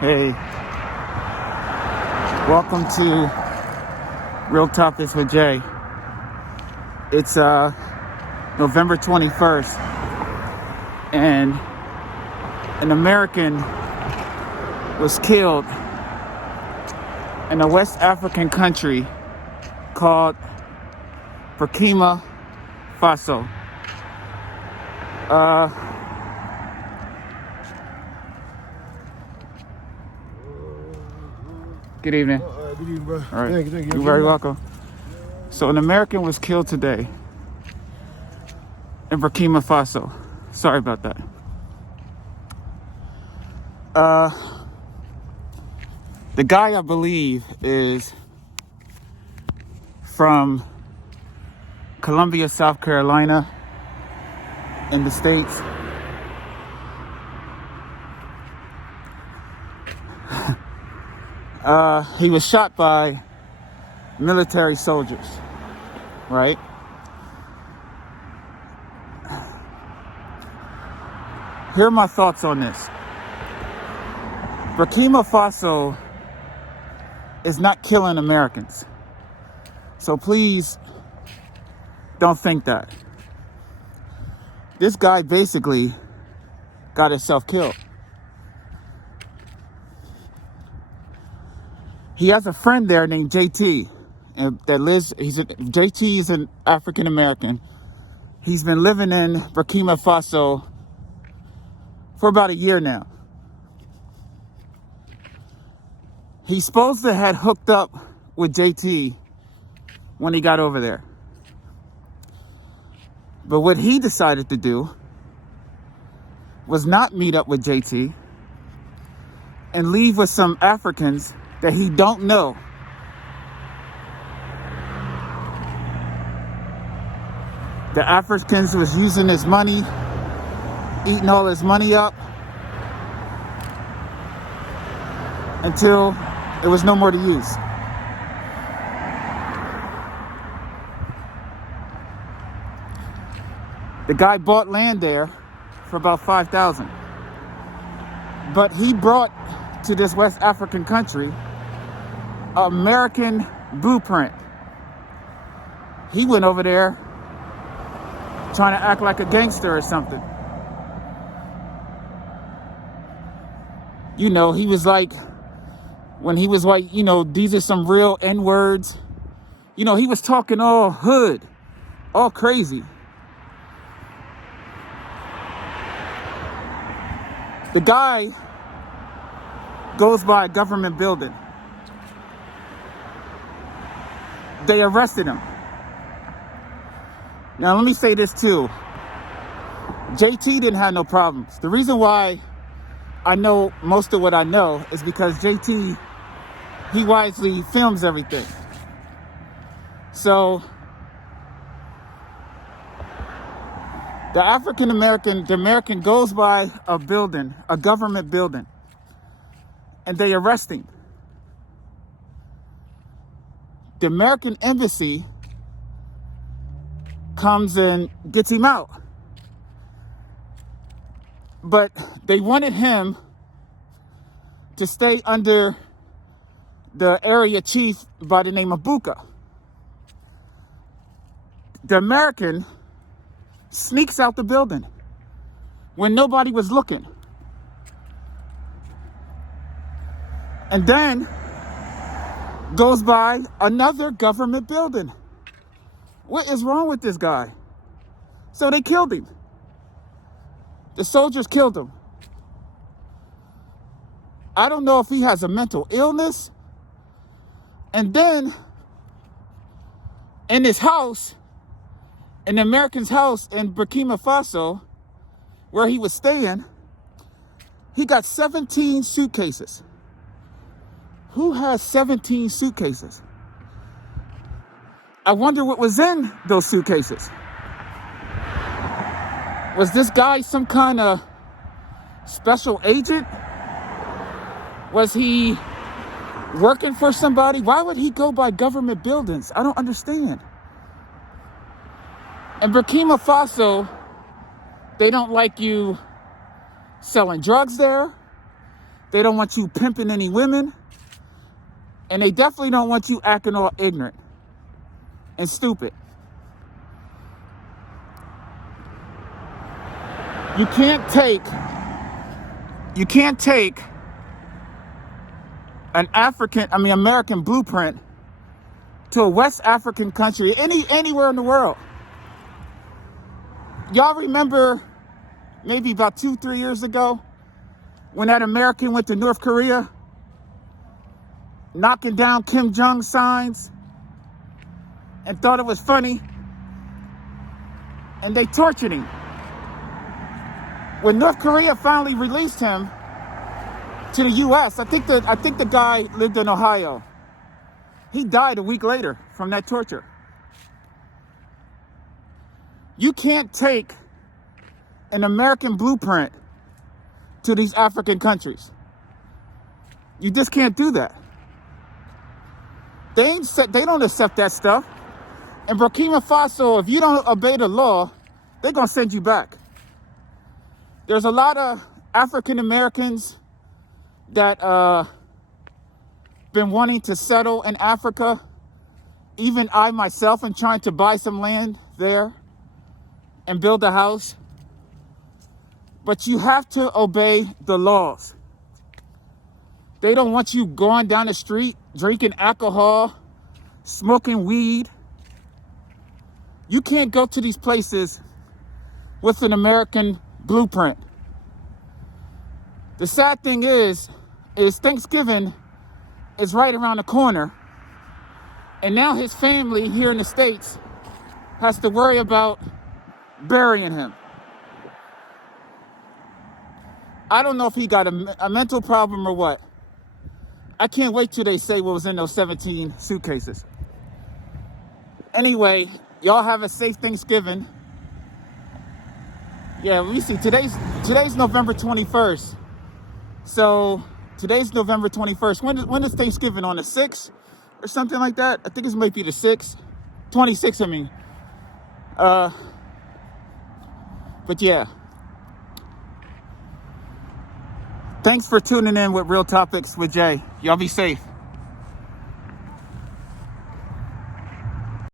Hey, welcome to Real Topics with Jay. It's November 21st, and an American was killed in a West African country called Burkina Faso. Good evening. Good evening, bro. All right. Thank you. You're very welcome. So an American was killed today in Burkina Faso. Sorry about that. The guy, I believe, is from Columbia, South Carolina, in the States. He was shot by military soldiers, right? Here are my thoughts on this. Burkina Faso is not killing Americans. So please don't think that. This guy basically got himself killed. He has a friend there named JT that lives, JT is an African American. He's been living in Burkina Faso for about a year now. He's supposed to have hooked up with JT when he got over there. But what he decided to do was not meet up with JT and leave with some Africans that he don't know. The Africans was using his money, eating all his money up until there was no more to use. The guy bought land there for about $5,000. But he brought to this West African country American blueprint. He went over there trying to act like a gangster or something. You know, he was like, when he was like, you know, these are some real N-words. You know, he was talking all hood, all crazy. The guy goes by a government building. They arrested him. Now, let me say this too. JT didn't have no problems. The reason why I know most of what I know is because JT, he wisely films everything. So, the American goes by a building, a government building, and they arrest him. The American embassy comes and gets him out. But they wanted him to stay under the area chief by the name of Buka. The American sneaks out the building when nobody was looking. And then goes by another government building. What is wrong with this guy? So they killed him. The soldiers killed him. I don't know if he has a mental illness. And then in his house, in the American's house in Burkina Faso, where he was staying, he got 17 suitcases. Who has 17 suitcases? I wonder what was in those suitcases. Was this guy some kind of special agent? Was he working for somebody? Why would he go by government buildings? I don't understand. In Burkina Faso, they don't like you selling drugs there. They don't want you pimping any women. And they definitely don't want you acting all ignorant and stupid. You can't take an American blueprint to a West African country, anywhere in the world. Y'all remember maybe about 2-3 years ago when that American went to North Korea, knocking down Kim Jong signs and thought it was funny, and they tortured him. When North Korea finally released him to the U.S., I think the guy lived in Ohio. He died a week later from that torture. You can't take an American blueprint to these African countries. You just can't do that. They don't accept that stuff. In Burkina Faso, if you don't obey the law, they're going to send you back. There's a lot of African Americans that been wanting to settle in Africa. Even I myself am trying to buy some land there and build a house. But you have to obey the laws. They don't want you going down the street, drinking alcohol, smoking weed. You can't go to these places with an American blueprint. The sad thing is Thanksgiving is right around the corner, and now his family here in the States has to worry about burying him. I don't know if he got a mental problem or what. I can't wait till they say what was in those 17 suitcases. Anyway, y'all have a safe Thanksgiving. Yeah, let me see. Today's November 21st. So today's November 21st. When is Thanksgiving? On the 6th or something like that? I think it might be the 6th. 26th, I mean. But yeah. Thanks for tuning in with Real Topics with Jay. Y'all be safe.